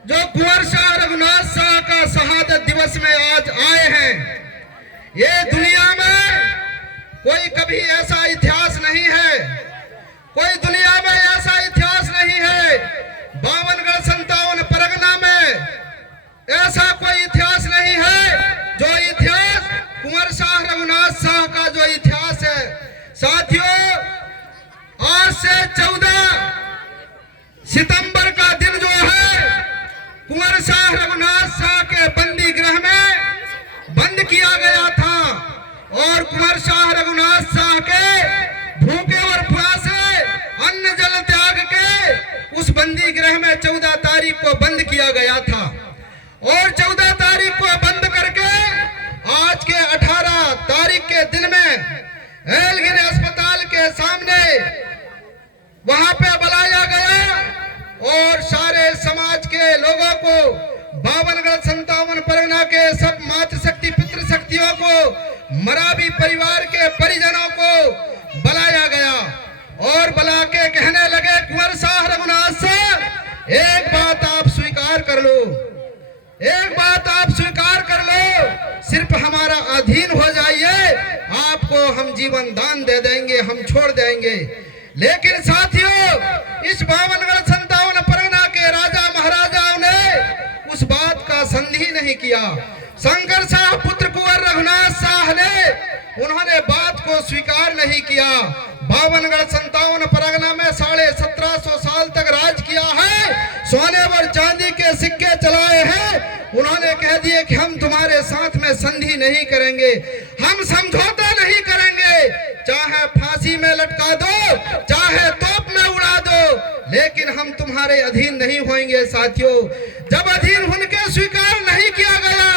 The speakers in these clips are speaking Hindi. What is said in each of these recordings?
जो कुंवर शाह रघुनाथ शाह का शहादत दिवस में आज आए हैं, ये दुनिया में कोई कभी ऐसा इतिहास नहीं है, कोई दुनिया में ऐसा इतिहास नहीं है। 52 57 परगना में ऐसा कोई इतिहास नहीं है जो इतिहास कुंवर शाह रघुनाथ शाह का जो इतिहास है। साथियों, आज से 14 सितंबर का दिन जो है कुंवर शाह रघुनाथ शाह के बंदी गृह में बंद किया गया था और कुंवर शाह रघुनाथ शाह के भूखे और प्यासे अन्न जल त्याग के उस बंदी गृह में 14 तारीख को बंद किया गया था और 14 तारीख को बंद करके आज के 18 तारीख के दिन में एलगिन अस्पताल के सामने वहां पे बुलाया गया और सारे समाज के लोगों को 52 57 परगना के सब मातृशक्ति पितृशक्तियों को, मरावी परिवार के परिजनों को बुलाया गया और बुला के कहने लगे, कुंवर शाह रघुनाथ शाह, एक बात आप स्वीकार कर लो, एक बात आप स्वीकार कर लो, सिर्फ हमारा अधीन हो जाइए, आपको हम जीवन दान दे देंगे, हम छोड़ देंगे। लेकिन साथियों, इस 52 57 परगना के राजा महाराजाओं ने उस बात का संधि नहीं किया। शंकर शाह पुत्र कुंवर रघुनाथ शाह ने उन्होंने बात को स्वीकार नहीं किया। 52 57 परगना में 1750 साल तक राज किया है, सोने और चांदी के सिक्के चलाए हैं। उन्होंने कह दिए कि हम तुम्हारे साथ में संधि नहीं करेंगे, हम समझौता नहीं करेंगे, चाहे फांसी में लटका दो, चाहे तोप में उड़ा दो, लेकिन हम तुम्हारे अधीन नहीं होंगे। साथियों, जब अधीन उनके स्वीकार नहीं किया गया,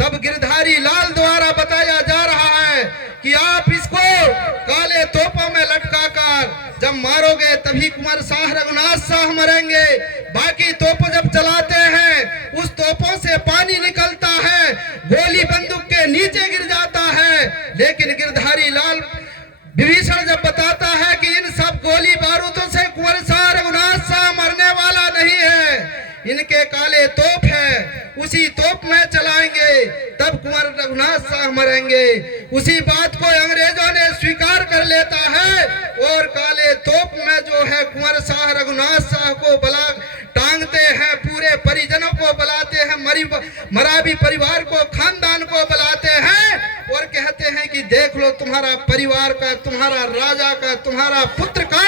तब गिरधारी लाल द्वारा बताया जा रहा है कि आप इसको काले तोपों में लटका कर जब मारोगे तभी कुंवर शाह रघुनाथ शाह मरेंगे। बाकी तोप जब चलाते हैं उस तोपों से पानी निकलता है, गोली बंदूक के नीचे गिर जाता है, लेकिन गिरधारी लाल विभीषण जब बताता है कि इन सब गोली बारूदों से कुंवर शाह रघुनाथ शाह मरने वाला नहीं है, इनके काले तोप है, उसी तोप में चलाएंगे तब कुंवर रघुनाथ शाह मरेंगे। उसी बात को अंग्रेजों ने स्वीकार कर लेता है और काले तोप में जो है कुंवर शाह रघुनाथ शाह को बला टांगते हैं, पूरे परिजनों को बुलाते हैं, मरावी परिवार को, खानदान को बुलाते हैं और कहते हैं कि देख लो तुम्हारा परिवार का, तुम्हारा राजा का, तुम्हारा पुत्र का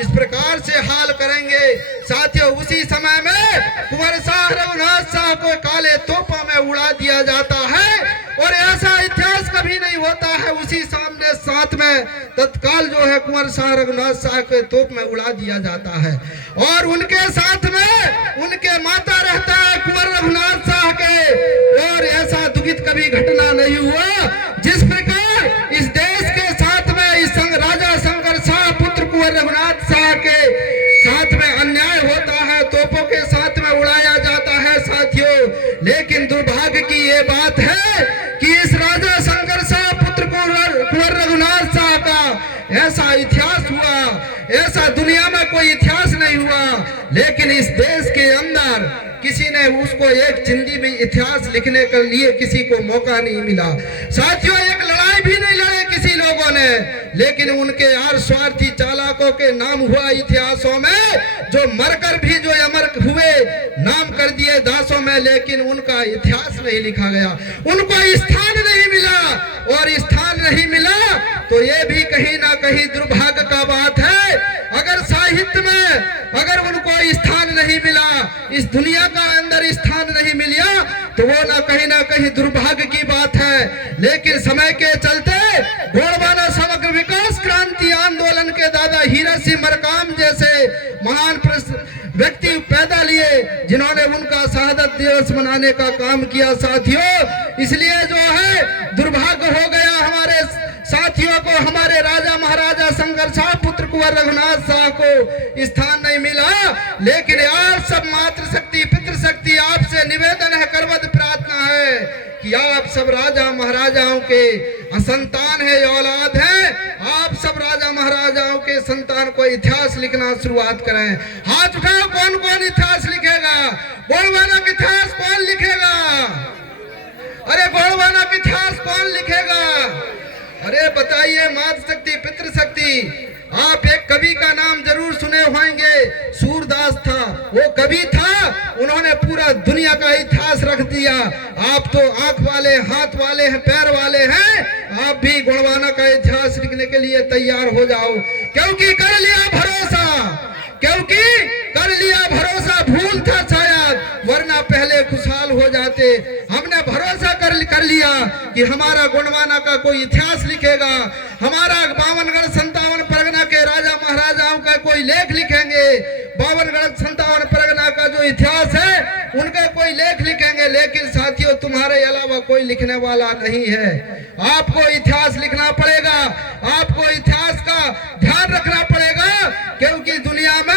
इस प्रकार से हाल करेंगे। साथियों, उसी समय में कुंवर शाह रघुनाथ शाह को काले तोपों में उड़ा दिया जाता है और ऐसा इतिहास कभी नहीं होता है। उसी सामने साथ में तत्काल जो है कुंवर शाह रघुनाथ शाह के तोप में उड़ा दिया जाता है और उनके साथ में उनके माता रहता है कुंवर रघुनाथ शाह के। और ऐसा दुखित कभी घटना नहीं हुआ जिस प्रकार इस देश के साथ में इस राजा शंकर शाह पुत्र कुंवर रघुनाथ शाह के साथ में अन्याय होता है, तोपों के साथ में उड़ाया जाता है। साथियों, लेकिन दुर्भाग्य की ये बात है कि इस राजा शंकर शाह पुत्र कुंवर रघुनाथ शाह का ऐसा इतिहास हुआ, ऐसा दुनिया में कोई इतिहास नहीं हुआ, लेकिन इस देश के अंदर किसी ने उसको एक चिंदी में इतिहास लिखने के लिए किसी को मौका नहीं मिला। साथियों, एक लड़ाई भी नहीं लड़े किसी लोगों ने, लेकिन उनके यार स्वार्थी चालाकों के नाम हुआ इतिहासों में, जो मरकर भी जो अमर हुए, नाम कर दिए दासों में, लेकिन उनका इतिहास नहीं लिखा गया, उनको स्थान नहीं मिला। और स्थान नहीं मिला तो ये भी कहीं ना कहीं दुर्भाग्य का बात है। अगर साहित्य में अगर उनको स्थान नहीं मिला, इस दुनिया का अंदर स्थान नहीं मिला, तो वो ना कहीं दुर्भाग्य की बात है। लेकिन समय के चलते गोंडवाना समग्र विकास क्रांति आंदोलन के दादा हीरा सिंह मरकाम जैसे महान व्यक्ति पैदा लिए, जिन्होंने उनका शहादत दिवस मनाने का काम किया। साथियों, इसलिए जो है दुर्भाग्य हो गया हमारे साथियों को, हमारे राजा महाराजा शंकर शाह पुत्र कुंवर रघुनाथ शाह को स्थान नहीं मिला। लेकिन यार सब मातृशक्ति पितृशक्ति आपसे निवेदन है, करवत प्रार्थना है कि आप सब राजा महाराजाओं के संतान है, औलाद है, आप सब राजा महाराजाओं के संतान को इतिहास लिखना शुरुआत करें। हाथ उठाओ, कौन कौन इतिहास लिखेगा? मातृशक्ति पितृशक्ति। आप एक कवि का नाम जरूर सुने होंगे, सूरदास था। वो कवि था, उन्होंने पूरा दुनिया का इतिहास रख दिया। आप तो आंख वाले, हाथ वाले हैं, पैर वाले हैं, आप भी गोंडवाना का इतिहास लिखने के लिए तैयार हो जाओ, क्योंकि कर लिया भरोसा, क्योंकि कर लिया भरोसा। भूल था शायद, वरना पहले खुशहाल हो जाते। हमने भरोसा कर लिया कि हमारा गोंडवाना का कोई इतिहास लिखेगा, हमारा 52 57 परगना के राजा महाराजाओं का कोई लेख लिखेंगे, 52 57 परगना का जो इतिहास है उनका कोई लेख लिखेंगे। लेकिन साथियों, तुम्हारे अलावा कोई लिखने वाला नहीं है। आपको इतिहास लिखना पड़ेगा, आपको इतिहास का ध्यान रखना पड़ेगा, क्योंकि दुनिया में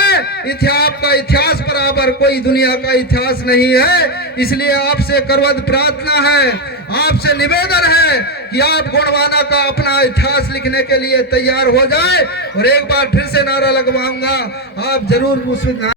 आपका इतिहास बराबर कोई दुनिया का इतिहास नहीं है। इसलिए आपसे करवत प्रार्थना है, आपसे निवेदन है कि आप गोंडवाना का अपना इतिहास लिखने के लिए तैयार हो जाए। और एक बार फिर से नारा लगवाऊंगा, आप जरूर उसमें